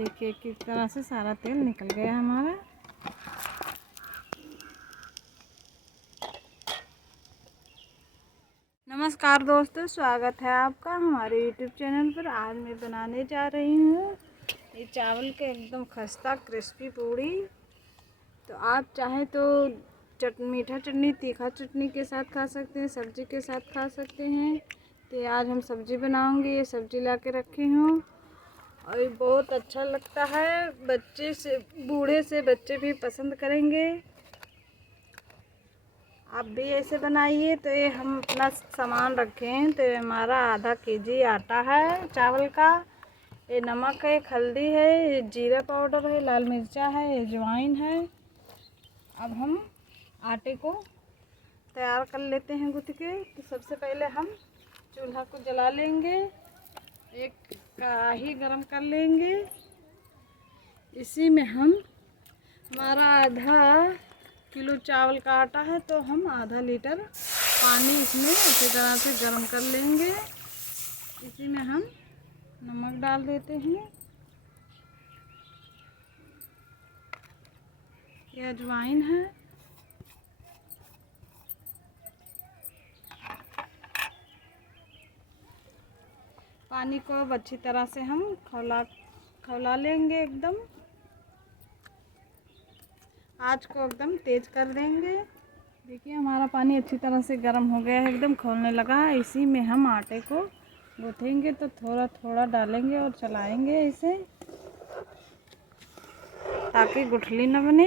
देखिए किस तरह से सारा तेल निकल गया हमारा। नमस्कार दोस्तों, स्वागत है आपका हमारे YouTube चैनल पर। आज मैं बनाने जा रही हूँ ये चावल के एकदम खस्ता क्रिस्पी पूड़ी। तो आप चाहे तो मीठा चटनी, तीखा चटनी के साथ खा सकते हैं, सब्जी के साथ खा सकते हैं। तो आज हम सब्जी बनाऊंगी। ये सब्जी ला के रखी हूँ और ये बहुत अच्छा लगता है। बच्चे से बूढ़े से बच्चे भी पसंद करेंगे। आप भी ऐसे बनाइए। तो ये हम अपना सामान रखे हैं। तो ये हमारा आधा केजी आटा है चावल का। ये नमक है, हल्दी है, ये जीरा पाउडर है, लाल मिर्चा है, ये अजवाइन है। अब हम आटे को तैयार कर लेते हैं गूँथ के। तो सबसे पहले हम चूल्हा को जला लेंगे, एक कढ़ाई गरम कर लेंगे। इसी में हम हमारा आधा किलो चावल का आटा है तो हम आधा लीटर पानी इसमें अच्छी तरह से गरम कर लेंगे। इसी में हम नमक डाल देते हैं, ये अजवाइन है, पानी को अब अच्छी तरह से हम खौला लेंगे। एकदम आँच को एकदम तेज कर देंगे। देखिए हमारा पानी अच्छी तरह से गर्म हो गया है, एकदम खौलने लगा है। इसी में हम आटे को गूँथेंगे तो थोड़ा थोड़ा डालेंगे और चलाएंगे इसे, ताकि गुठली न बने।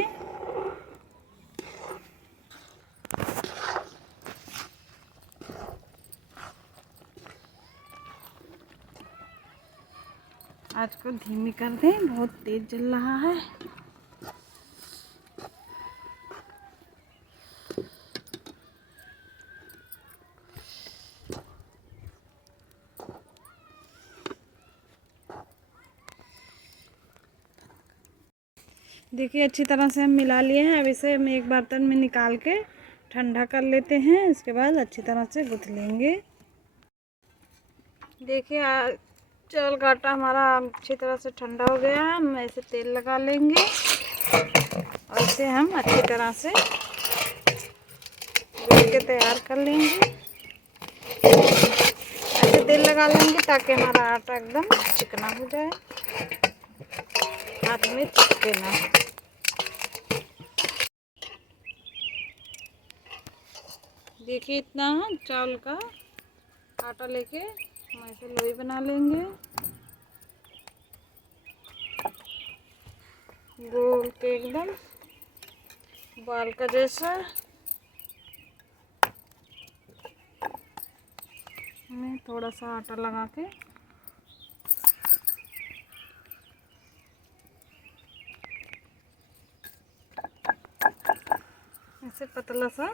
आँच को धीमी कर दें, बहुत तेज जल रहा है। देखिए अच्छी तरह से हम मिला लिए हैं। अब इसे हम एक बर्तन में निकाल के ठंडा कर लेते हैं। इसके बाद अच्छी तरह से गूँथ लेंगे। देखिए चावल का आटा हमारा अच्छी तरह से ठंडा हो गया है। हम ऐसे तेल लगा लेंगे और इसे हम अच्छी तरह से गूँथ के तैयार कर लेंगे। ऐसे तेल लगा लेंगे ताकि हमारा आटा एकदम चिकना हो जाए, हाथ में चिपके ना। देखिए इतना चावल का आटा लेके हम ऐसे लोई बना लेंगे, गोल के एकदम बाल का जैसा। हमें थोड़ा सा आटा लगा के ऐसे पतला सा,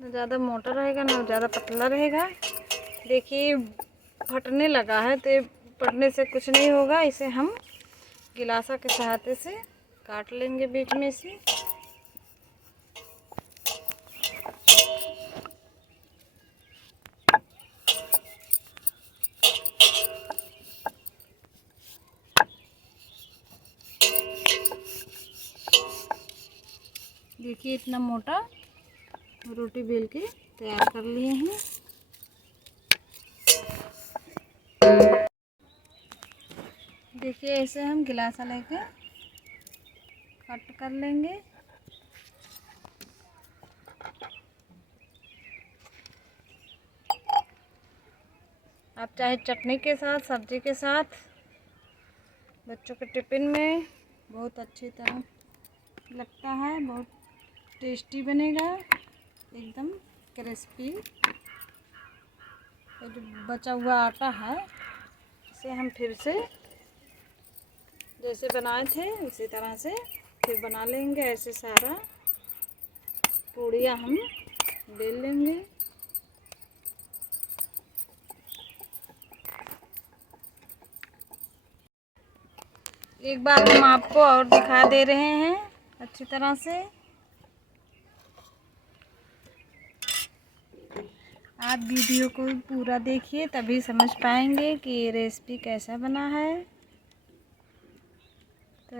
न ज़्यादा मोटा रहेगा ना ज़्यादा पतला रहेगा। देखिए फटने लगा है, तो ये फटने से कुछ नहीं होगा। इसे हम गिलासा के सहायता से काट लेंगे बीच में से। देखिए इतना मोटा रोटी बेल के तैयार कर लिए हैं। देखिए ऐसे हम गिलासा लेके कट कर लेंगे। आप चाहे चटनी के साथ, सब्जी के साथ, बच्चों के टिफ़िन में बहुत अच्छी तरह लगता है, बहुत टेस्टी बनेगा, एकदम क्रिस्पी। ये जो बचा हुआ आटा है इसे हम फिर से जैसे बनाए थे उसी तरह से फिर बना लेंगे। ऐसे सारा पूड़ियाँ हम बेल लेंगे। एक बार हम आपको और दिखा दे रहे हैं अच्छी तरह से। आप वीडियो को पूरा देखिए, तभी समझ पाएंगे कि ये रेसिपी कैसा बना है।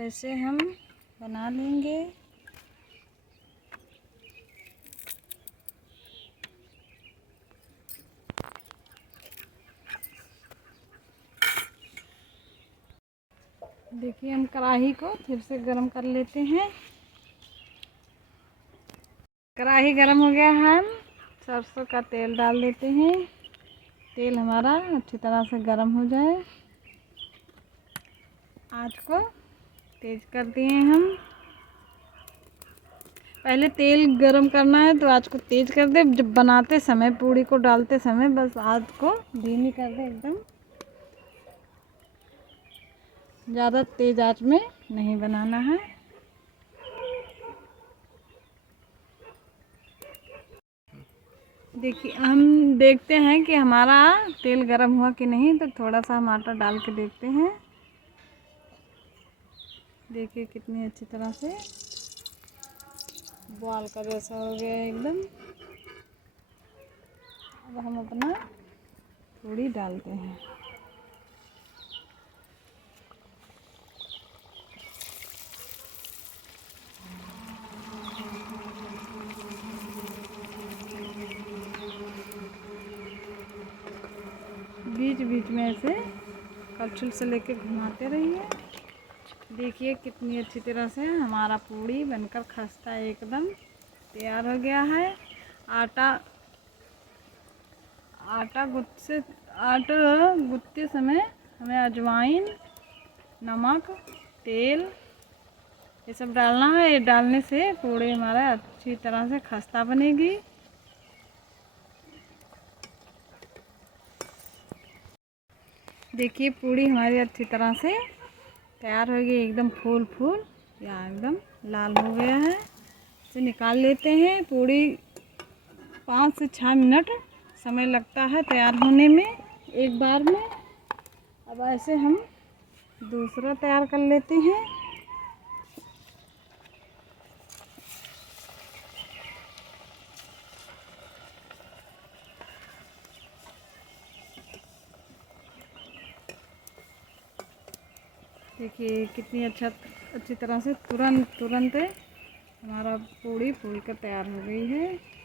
ऐसे हम बना लेंगे। देखिए हम कढ़ाई को फिर से गरम कर लेते हैं। कढ़ाई गरम हो गया है, हम सरसों का तेल डाल देते हैं। तेल हमारा अच्छी तरह से गरम हो जाए। आँच को तेज कर दिए हम। पहले तेल गरम करना है तो आँच को तेज कर दे। जब बनाते समय, पूड़ी को डालते समय बस आँच को धीमी कर दे एकदम। ज़्यादा तेज आँच में नहीं बनाना है। देखिए हम देखते हैं कि हमारा तेल गरम हुआ कि नहीं, तो थोड़ा सा हम आटा डाल के देखते हैं। देखिए कितनी अच्छी तरह से बॉल का जैसा हो गया एकदम। अब हम अपना पूड़ी डालते हैं। बीच बीच में ऐसे कलछुल से लेके घुमाते रहिए। देखिए कितनी अच्छी तरह से हमारा पूड़ी बनकर खस्ता एकदम तैयार हो गया है। आटा गूंथते समय हमें अजवाइन, नमक, तेल ये सब डालना है। ये डालने से पूड़ी हमारा अच्छी तरह से खस्ता बनेगी। देखिए पूड़ी हमारी अच्छी तरह से तैयार हो गई, एकदम फूल या एकदम लाल हो गया है। इसे निकाल लेते हैं। पूड़ी 5 से 6 मिनट समय लगता है तैयार होने में एक बार में। अब ऐसे हम दूसरा तैयार कर लेते हैं। देखिए कितनी अच्छी तरह से तुरंत हमारा पूड़ी कर तैयार हो गई है।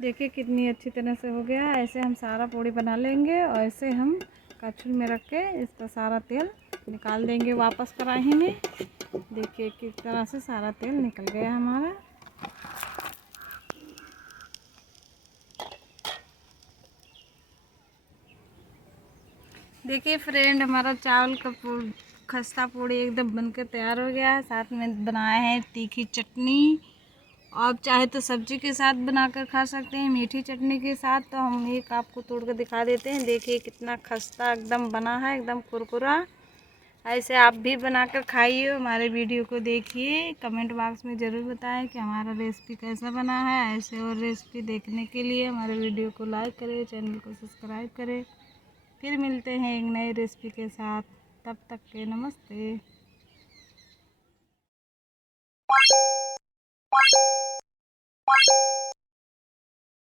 देखिए कितनी अच्छी तरह से हो गया। ऐसे हम सारा पूड़ी बना लेंगे और ऐसे हम कड़छुल में रख के इस पर सारा तेल निकाल देंगे वापस कढ़ाई में। देखिए किस तरह से सारा तेल निकल गया हमारा। देखिए फ्रेंड, हमारा चावल का खस्ता पूड़ी एकदम बनकर तैयार हो गया है। साथ में बनाए हैं तीखी चटनी। आप चाहे तो सब्जी के साथ बनाकर खा सकते हैं, मीठी चटनी के साथ। तो हम एक आपको तोड़ कर दिखा देते हैं। देखिए कितना खस्ता एकदम बना है, एकदम कुरकुरा। ऐसे आप भी बनाकर खाइए। हमारे वीडियो को देखिए, कमेंट बॉक्स में ज़रूर बताएं कि हमारा रेसिपी कैसा बना है। ऐसे और रेसिपी देखने के लिए हमारे वीडियो को लाइक करें, चैनल को सब्सक्राइब करें। फिर मिलते हैं एक नई रेसिपी के साथ। तब तक के नमस्ते।